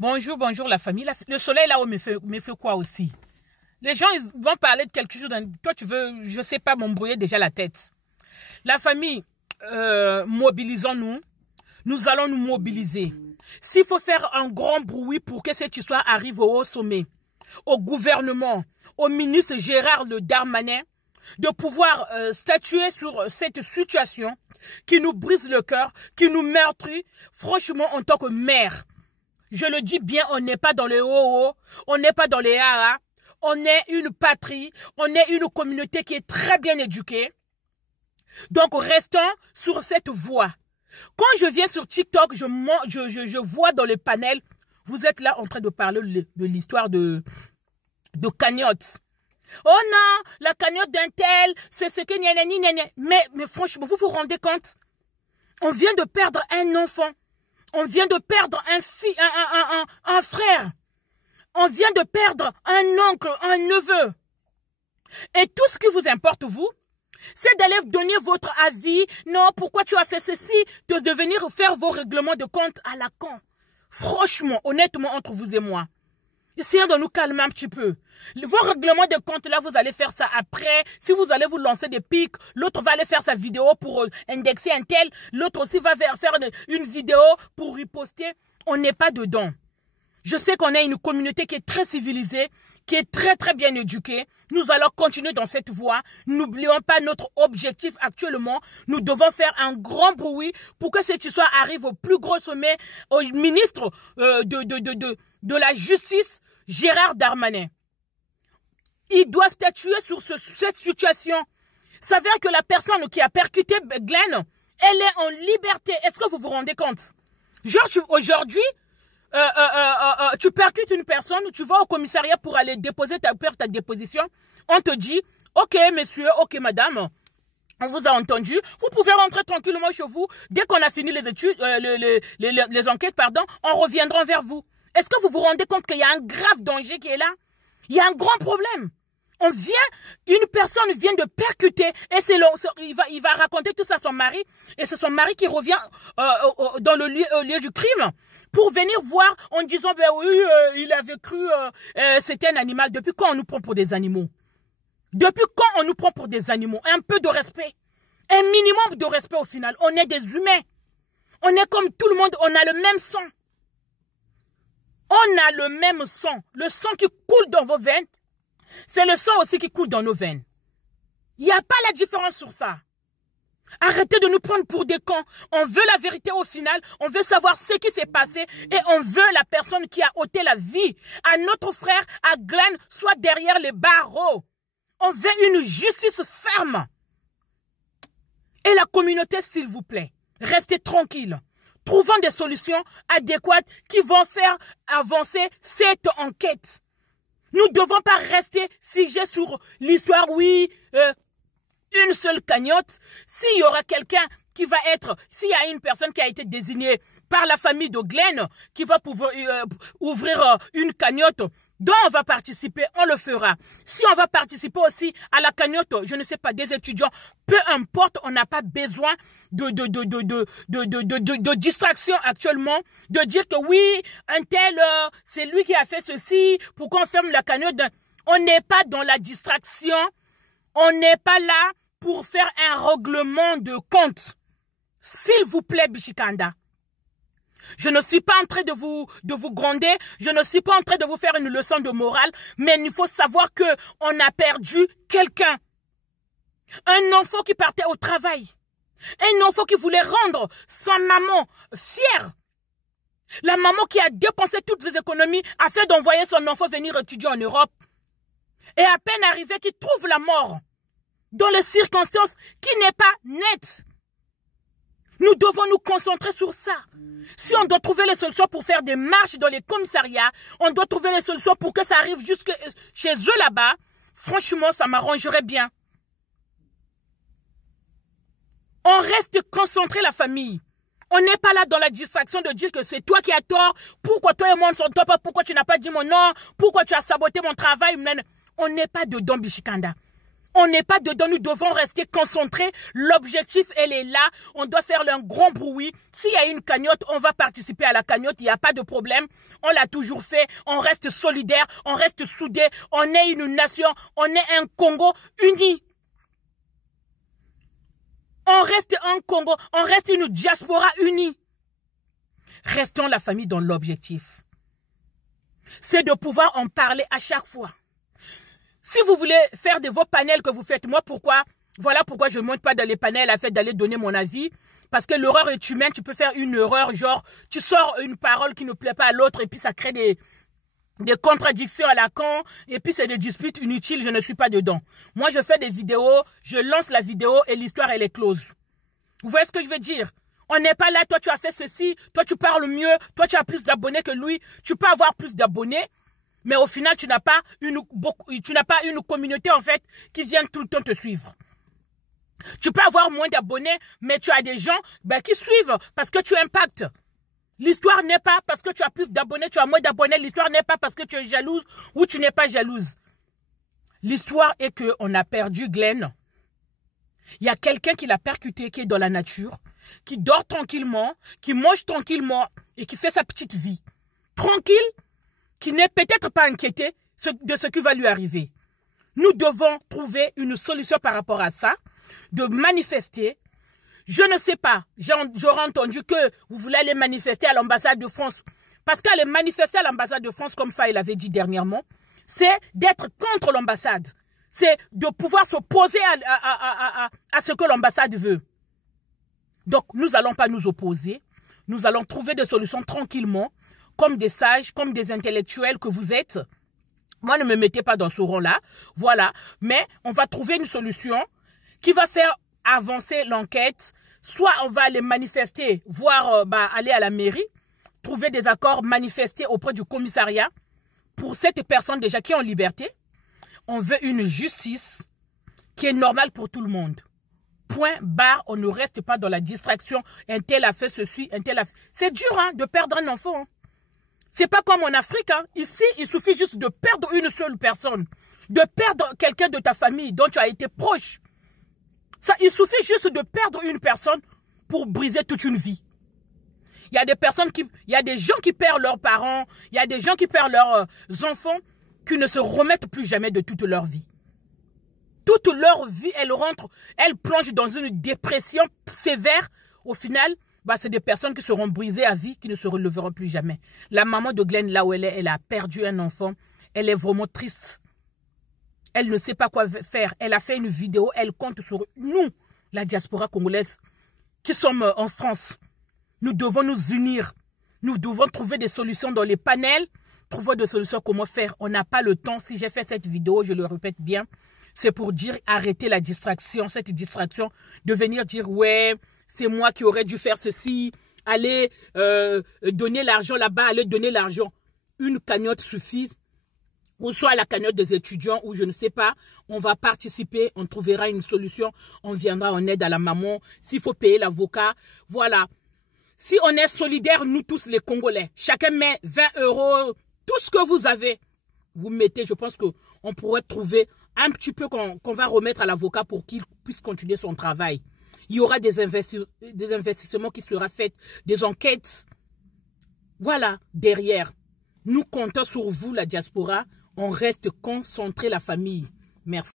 Bonjour, bonjour la famille. Le soleil là-haut me fait quoi aussi? Les gens ils vont parler de quelque chose. Toi tu veux, je sais pas, m'embrouiller déjà la tête. La famille, mobilisons-nous. Nous allons nous mobiliser. S'il faut faire un grand bruit pour que cette histoire arrive au haut sommet, au gouvernement, au ministre Gérald Darmanin, de pouvoir statuer sur cette situation qui nous brise le cœur, qui nous meurtrit, franchement, en tant que mère. Je le dis bien, on n'est pas dans les haut, on n'est pas dans les haha, on est une patrie, on est une communauté qui est très bien éduquée. Donc, restons sur cette voie. Quand je viens sur TikTok, je vois dans le panel, vous êtes là en train de parler de l'histoire de cagnotte. Oh non, la cagnotte d'un tel, c'est ce que mais franchement, vous vous rendez compte? On vient de perdre un enfant. On vient de perdre un frère. On vient de perdre un oncle, un neveu. Et tout ce qui vous importe, vous, c'est d'aller donner votre avis. Non, pourquoi tu as fait ceci? De venir faire vos règlements de compte à la con. Franchement, honnêtement, entre vous et moi. Essayons de nous calmer un petit peu. Vos règlements de compte, là, vous allez faire ça après. Si vous allez vous lancer des pics, l'autre va aller faire sa vidéo pour indexer un tel. L'autre aussi va faire une vidéo pour riposter. On n'est pas dedans. Je sais qu'on est une communauté qui est très civilisée, qui est très très bien éduquée. Nous allons continuer dans cette voie. N'oublions pas notre objectif actuellement. Nous devons faire un grand bruit pour que cette histoire arrive au plus gros sommet, au ministre de la Justice, Gérald Darmanin. Il doit statuer sur cette situation. S'avère que la personne qui a percuté Glenn, elle est en liberté. Est-ce que vous vous rendez compte? Genre, aujourd'hui, tu percutes une personne, tu vas au commissariat pour aller déposer ta déposition. On te dit, ok monsieur, ok madame, on vous a entendu, vous pouvez rentrer tranquillement chez vous. Dès qu'on a fini les études, les enquêtes, pardon, on reviendra vers vous. Est-ce que vous vous rendez compte qu'il y a un grave danger qui est là? Il y a un grand problème. Une personne vient de percuter et il va raconter tout ça à son mari et c'est son mari qui revient dans le lieu du crime pour venir voir en disant ben oui il avait cru c'était un animal. Depuis quand on nous prend pour des animaux? Depuis quand on nous prend pour des animaux? Un peu de respect, un minimum de respect au final. On est des humains, on est comme tout le monde, on a le même sang. On a le même sang. Le sang qui coule dans vos veines, c'est le sang aussi qui coule dans nos veines. Il n'y a pas la différence sur ça. Arrêtez de nous prendre pour des cons. On veut la vérité au final. On veut savoir ce qui s'est passé. Et on veut la personne qui a ôté la vie à notre frère, à Glenn, soit derrière les barreaux. On veut une justice ferme. Et la communauté, s'il vous plaît, restez tranquille. Trouvons des solutions adéquates qui vont faire avancer cette enquête. Nous ne devons pas rester figés sur l'histoire, oui, une seule cagnotte. S'il y aura quelqu'un qui va être, s'il y a une personne qui a été désignée par la famille de Glenn, qui va pouvoir ouvrir une cagnotte dont on va participer, on le fera. Si on va participer aussi à la cagnotte, je ne sais pas, des étudiants, peu importe, on n'a pas besoin de distraction actuellement, de dire que oui, un tel, c'est lui qui a fait ceci, pourquoi on ferme la cagnotte? On n'est pas dans la distraction, on n'est pas là pour faire un règlement de compte. S'il vous plaît, Bichikanda. Je ne suis pas en train de vous gronder, je ne suis pas en train de vous faire une leçon de morale, mais il faut savoir que on a perdu quelqu'un. Un enfant qui partait au travail. Un enfant qui voulait rendre sa maman fière. La maman qui a dépensé toutes ses économies afin d'envoyer son enfant venir étudier en Europe. Et à peine arrivé qu'il trouve la mort. Dans les circonstances qui n'est pas nettes. Nous devons nous concentrer sur ça. Si on doit trouver les solutions pour faire des marches dans les commissariats, on doit trouver les solutions pour que ça arrive jusque chez eux là-bas, franchement, ça m'arrangerait bien. On reste concentré, la famille. On n'est pas là dans la distraction de dire que c'est toi qui as tort, pourquoi toi et moi on ne sont pas, pourquoi tu n'as pas dit mon nom, pourquoi tu as saboté mon travail. On n'est pas dedans, Bichikanda. On n'est pas dedans, nous devons rester concentrés. L'objectif, elle est là. On doit faire un grand bruit. S'il y a une cagnotte, on va participer à la cagnotte. Il n'y a pas de problème. On l'a toujours fait. On reste solidaires. On reste soudés. On est une nation. On est un Congo uni. On reste un Congo. On reste une diaspora unie. Restons la famille dans l'objectif. C'est de pouvoir en parler à chaque fois. Si vous voulez faire de vos panels que vous faites, moi pourquoi? Voilà pourquoi je ne monte pas dans les panels à fait d'aller donner mon avis. Parce que l'erreur est humaine, tu peux faire une erreur, genre tu sors une parole qui ne plaît pas à l'autre et puis ça crée des contradictions à la con et puis c'est des disputes inutiles, je ne suis pas dedans. Moi je fais des vidéos, je lance la vidéo et l'histoire elle est close. Vous voyez ce que je veux dire? On n'est pas là, toi tu as fait ceci, toi tu parles mieux, toi tu as plus d'abonnés que lui, tu peux avoir plus d'abonnés. Mais au final, tu n'as pas une communauté, en fait, qui viennent tout le temps te suivre. Tu peux avoir moins d'abonnés, mais tu as des gens qui suivent parce que tu impactes. L'histoire n'est pas parce que tu as plus d'abonnés, tu as moins d'abonnés. L'histoire n'est pas parce que tu es jalouse ou tu n'es pas jalouse. L'histoire est qu'on a perdu Glenn. Il y a quelqu'un qui l'a percuté, qui est dans la nature, qui dort tranquillement, qui mange tranquillement et qui fait sa petite vie. Tranquille, qui n'est peut-être pas inquiété de ce qui va lui arriver. Nous devons trouver une solution par rapport à ça, de manifester. Je ne sais pas, j'aurais entendu que vous voulez aller manifester à l'ambassade de France. Parce qu'aller manifester à l'ambassade de France, comme Faye l'avait dit dernièrement, c'est d'être contre l'ambassade. C'est de pouvoir s'opposer à ce que l'ambassade veut. Donc, nous n'allons pas nous opposer. Nous allons trouver des solutions tranquillement, comme des sages, comme des intellectuels que vous êtes. Moi, ne me mettez pas dans ce rang-là. Voilà. Mais on va trouver une solution qui va faire avancer l'enquête. Soit on va aller manifester, voire aller à la mairie, trouver des accords, manifester auprès du commissariat pour cette personne déjà qui est en liberté. On veut une justice qui est normale pour tout le monde. Point, barre, on ne reste pas dans la distraction. Un tel a fait ceci, un tel a fait... C'est dur de perdre un enfant. Hein. C'est pas comme en Afrique. Hein. Ici, il suffit juste de perdre une seule personne. De perdre quelqu'un de ta famille dont tu as été proche. Ça, il suffit juste de perdre une personne pour briser toute une vie. Il y a des personnes il y a des gens qui perdent leurs parents, il y a des gens qui perdent leurs enfants qui ne se remettent plus jamais de toute leur vie. Toute leur vie, elles plongent dans une dépression sévère. Au final, c'est des personnes qui seront brisées à vie, qui ne se releveront plus jamais. La maman de Glenn, là où elle est, elle a perdu un enfant. Elle est vraiment triste. Elle ne sait pas quoi faire. Elle a fait une vidéo. Elle compte sur nous, la diaspora congolaise, qui sommes en France. Nous devons nous unir. Nous devons trouver des solutions dans les panels. Trouver des solutions comment faire. On n'a pas le temps. Si j'ai fait cette vidéo, je le répète bien, c'est pour dire arrêter la distraction. Cette distraction de venir dire ouais, c'est moi qui aurais dû faire ceci. Aller donner l'argent là-bas, aller donner l'argent. Une cagnotte suffit. Ou soit la cagnotte des étudiants, ou je ne sais pas, on va participer, on trouvera une solution, on viendra en aide à la maman, s'il faut payer l'avocat, voilà. Si on est solidaires, nous tous les Congolais, chacun met 20 €, tout ce que vous avez, vous mettez, je pense qu'on pourrait trouver un petit peu qu'on va remettre à l'avocat pour qu'il puisse continuer son travail. Il y aura des investissements qui seront faits, des enquêtes, voilà, derrière. Nous comptons sur vous, la diaspora. On reste concentré, la famille. Merci.